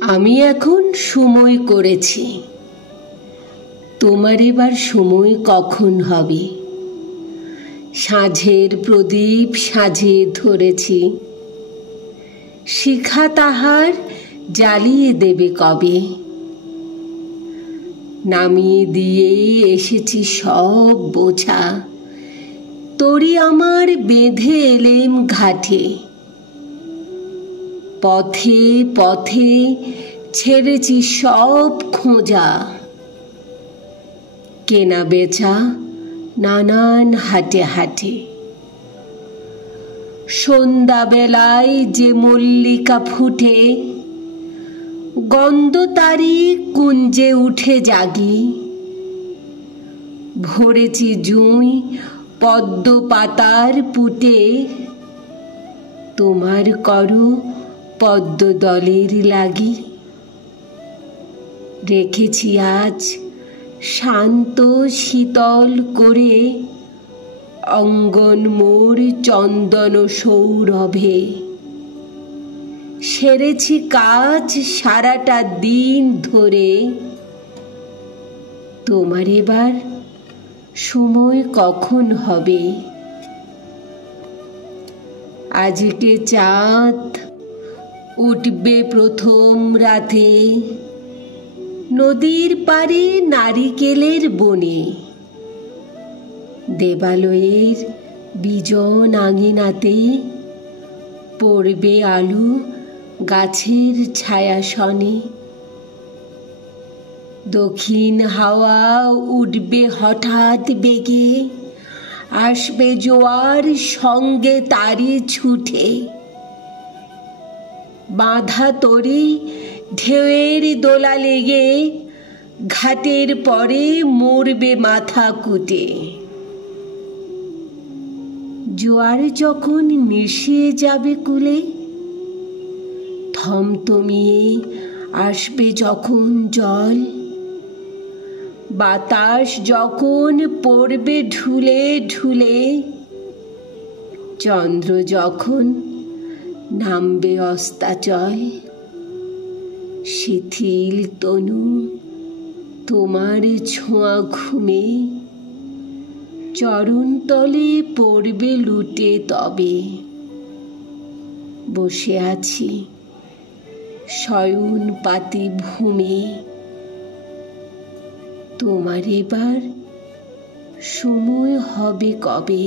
আমি এখন সময় করেছি, তোমার এবার সময় কখন হবে? সাঁঝের প্রদীপ সাজিয়ে ধরেছি, শিখা তাহার জ্বালিয়ে দেবে কবে? নামিয়ে দিয়ে এসেছি সব বোঝা, তরি আমার বেঁধে এলেম ঘাটে। পথে পথে ছেড়েছি সব খোঁজা, কেনা বেচা নানান হাটে হাটে। সন্ধ্যাবেলায় যে মল্লিকা ফুটে, গন্ধ তারি কুঞ্জে উঠে জাগি। ভরেছি জুঁই পদ্ম পাতার পুটে, তোমার করো পদ্ম দলের লাগি। রেখেছি আজ শান্ত শীতল করে, অঙ্গন মোর চন্দন সৌরভে। সেরেছি কাজ সারাটা দিন ধরে, তোমার এবার সময় কখন হবে? আজকে চাঁদ উঠবে প্রথম রাতে, নদীর পাড়ে নারিকেলের বনে। দেবালয়ের বিজন আঙিনাতে পড়বে আলো গাছের ছায়াসনে। দক্ষিণ হাওয়া উঠবে হঠাৎ বেগে, আসবে জোয়ার সঙ্গে তারি ছুটে। বাঁধা তরি ঢেউয়ের দোলা লেগে, ঘাটের পরে মরবে মাথা কুটে। জোয়ার যখন মিশিয়ে যাবে কূলে, থমথমিয়ে আসবে যখন জল। বাতাস যখন পড়বে ঢুলে ঢুলে, চন্দ্র যখন নামবে অস্তাচল। শিথিল তনু তোমার ছোঁয়া ঘুমে, চরণতলে পড়বে লুটে তবে। বসে আছি শয়ন পাতি ভূমে, তোমার এবার সময় হবে কবে?